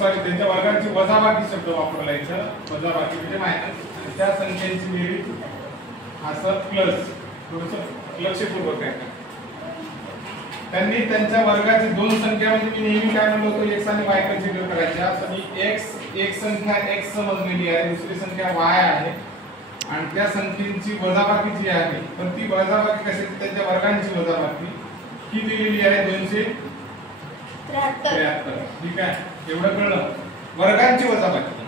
Sorry त्यांच्या वर्गांची वजाबाकी शब्द वापरला इथं. वजाबाकी म्हणजे मायनस. आणि त्या संख्यांची बेरीज असं प्लस. थोडंसं लक्षपूर्वक आहे. त्यांनी त्यांच्या वर्गाची दोन संख्या म्हणजे मी नेहमी काय म्हणलो होतो x आणि y कन्सिडर करायच्या. तर मी एक संख्या x समजलेली आहे, दुसरी संख्या y आहे आणि त्या संख्येची वजाबाकी जी आहे पण ती वजाबाकी कशाची त्यांच्या वर्गांची वजाबाकी ही दिलेली आहे 273. ठीक आहे, एवढं कळलं. वर्गांची वजाबाकी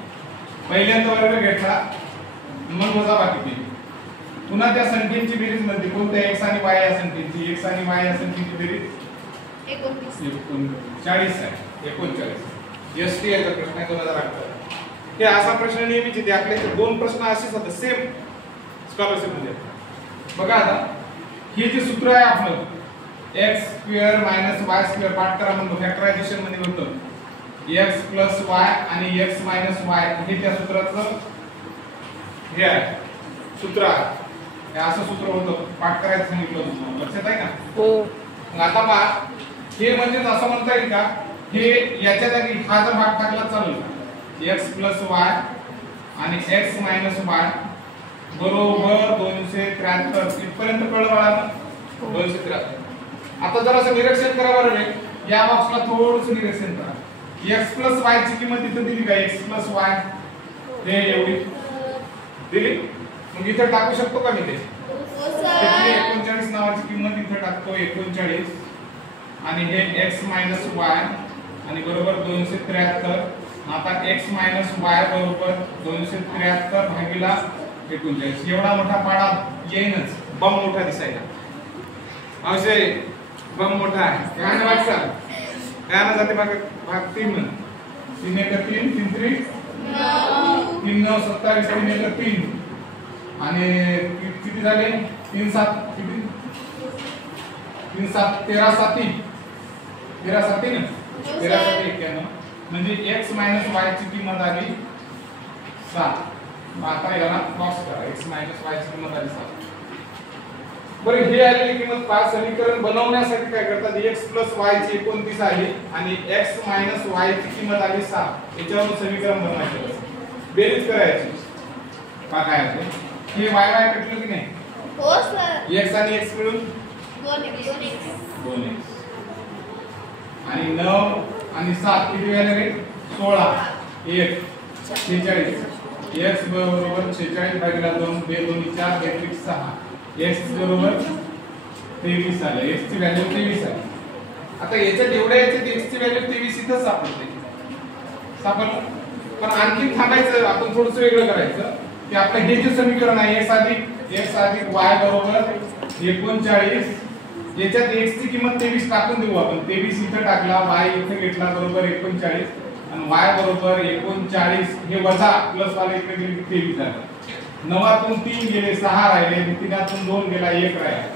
पहिल्यांदा वर्ग घेतला मग वजाबाकी केली. पुन्हा त्या संख्येची बेरीज म्हणजे कोणत्या x आणि y या संख्येची x आणि y या संख्येची बेरीज 39 आहे. 39 एसटी याचा प्रश्न आहे 2018. हे असा प्रश्न नेहमीच येते आपल्याकडे. दोन प्रश्न असेच होते सेम स्कॉलरशिप मध्ये. बघा आता हे जे सूत्र आहे आपलं x² - y² पाठ करा म्हणतो फॅक्टरायझेशन मध्ये होतं. x + y आणि x - y हे त्या सूत्राचं हे आहे सूत्र आहे. हे असं सूत्र होतं पाठ करायचं सांगितलं होतं. लक्षात आहे का? हो. मग आता पहा हे म्हणजे असं म्हणता येईल का हे याच्या जागी हा जर भाग टाकला चालेल का x + y आणि x - y बरोबर 273 इथपर्यंत कळलं बाळांनो. 273. आता जरा असं निरीक्षण करा बरं रे. या बॉक्सला थोडंसं निरीक्षण करा. x + y ची किंमत इथं दिली का x + y हे एवढी दिली. मग इथं टाकू शकतो का मी ते? 39 नावाची किंमत इथं टाकतो 39 आणि हे x - y आणि बरोबर 273. आता x - y बरोबर 273 भागिला 39. एवढा मोठा पाडा येईनच. बम मोठा दिसायला असे बम मोठा आहे. काय ना वाटतं काय ना जाते भाग 3 3 3 3 3 3 3 9 27 3 3 आणि किती झाले 3 7 किती 3 7 13 7 13 7 ना 13 7 91 म्हणजे x - y ची किंमत आली 7. आता याला क्रॉस करा x - y ची किंमत आली 7. बरं हे आलेली किंमत पाच समीकरण बनवण्यासाठी काय करतात x + y ची 29 आहे आणि x - y ची किंमत आली 7. याच्यावरून समीकरण बनवायचे बेरीज करायची. काय आहे हे y कटलं की नाही? हो सर. x आणि x मिळून 2x आणि 9 आणि 7 किती व्हायला रे 16 1 46. x बरोबर 46 भागिले 2 2 2 4 बेरीज 6. x बरोबर 23 आले. x ची व्हॅल्यू 23 आहे. आता याच्यात एवढ्या याच्यात x ची व्हॅल्यू 23 इथं सापडते. सापडलं. पण आणखी थांबायचं आपण थोडंसं वेगळं करायचं की आपलं हे जे समीकरण आहे x अधिक y बरोबर 39. याच्यात x ची किंमत 23 टाकून देऊ आपण. 23 इथं टाकला y इथे घेतला बरोबर 39 आणि y बरोबर 39 हे वजा प्लस वाले इकडे गेले 23 झालं. 9 3 गेले 6 राहिले 3 2 गेला 1 राहिला.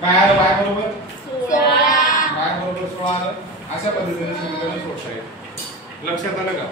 काय आलं y बरोबर 16. y बरोबर 16 आलं. अशा पद्धतीने समीकरण सोडता येईल. लक्षात आलं का?